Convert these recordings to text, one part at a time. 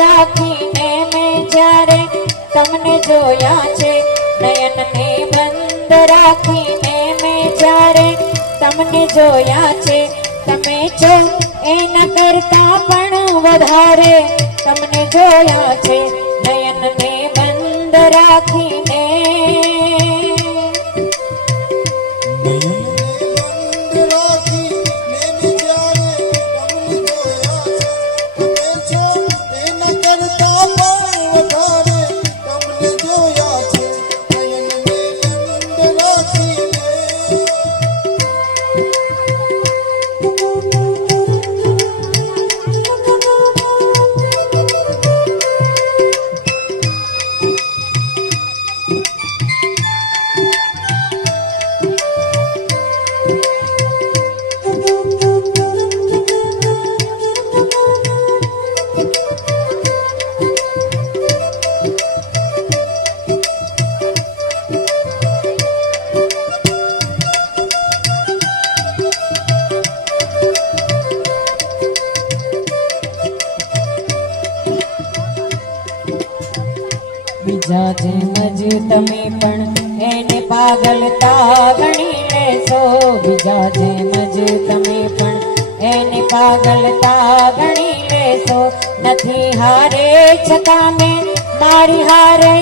રાખીને મેં જ્યારે તમને જોયા છે, નયનને બંધ રાખીને મેં જ્યારે તમને જોયા છે, તમે છો એના કરતા પણ વધારે તમને જોયા છે, નયનને બંધ રાખીને બીજા જેમ જ તમે પણ એને પાગલતા ગણી લેશો, બીજા જેમ જ તમે પણ એને પાગલતા ગણી લેશો, નથી હારે છતાં મેં મારી હારે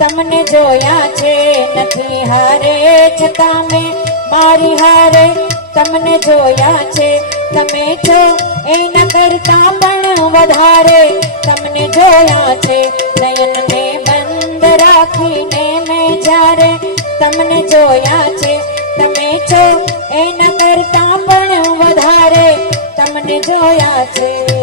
તમને જોયા છે, નથી હારે છતાં મેં મારી હારે તમને જોયા છે, તમે છો એના કરતા પણ વધારે તમને જોયા છે, નયનને બંધ રાખીને મેં જ્યારે તમને જોયા છે, તમે છો એના કરતા પણ વધારે તમને જોયા છે।